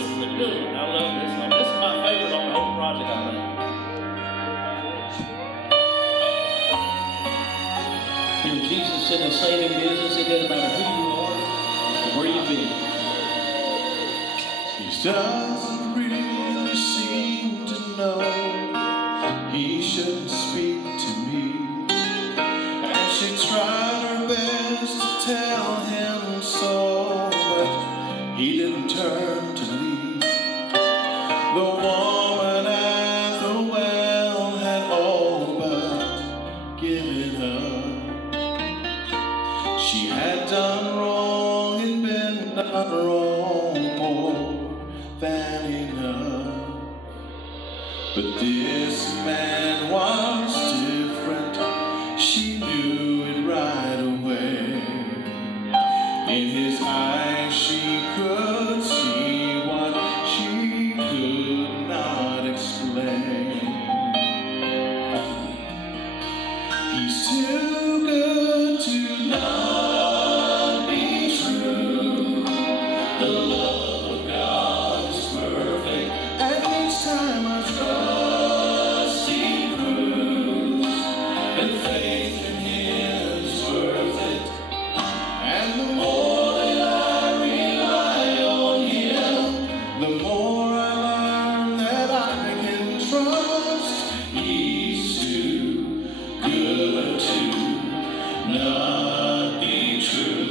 this is a good one. I love this one. This is my favorite on the whole project, I think. You know, Jesus in the saving business, it doesn't matter who you are or where you've been. He doesn't really seem to know he shouldn't speak to me, and she tried her best to tell him so, but he didn't turn to leave. The woman at the well had all but given up. She had done wrong and been done wrong more than enough. But this man was different. She knew it right away. In his eyes she could see what she could not explain. He's too good to not be true. The love of God is perfect, and each time I trust He proves that faith in Him is worth it. And the more that I rely on Him, the more I learn that I can trust. He's too good to not be true.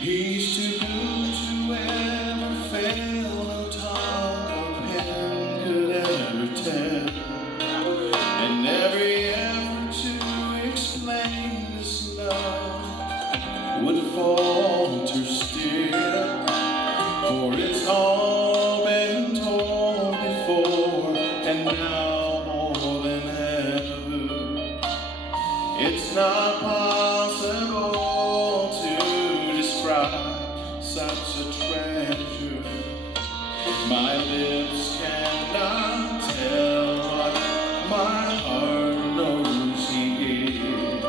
He's too good to ever fail, no tongue or pen could ever tell. And every effort to explain this love would falter still, for it's all been told before, and now more than ever, it's not possible to describe such a treasure. My lips cannot tell what my heart knows He is.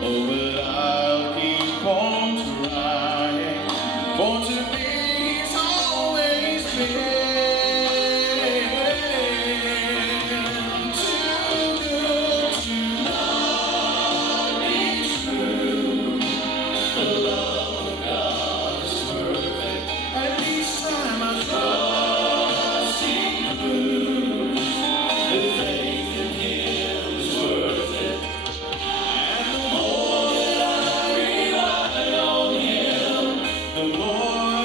Oh, but I'll keep on trying, for to me He's always been too good to not be true. The love of God is perfect, and each time I trust He proves that faith in Him is worth it. And the more that I rely on Him, the more I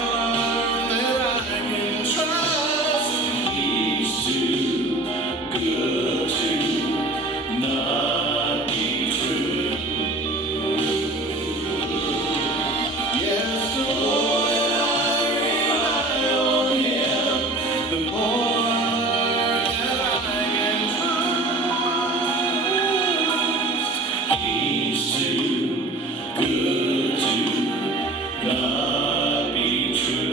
learn that I can trust. He's too good to not be true. Yes, the more that I rely on Him, the more I learn that I can trust. He's too good to not be true.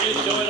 You enjoy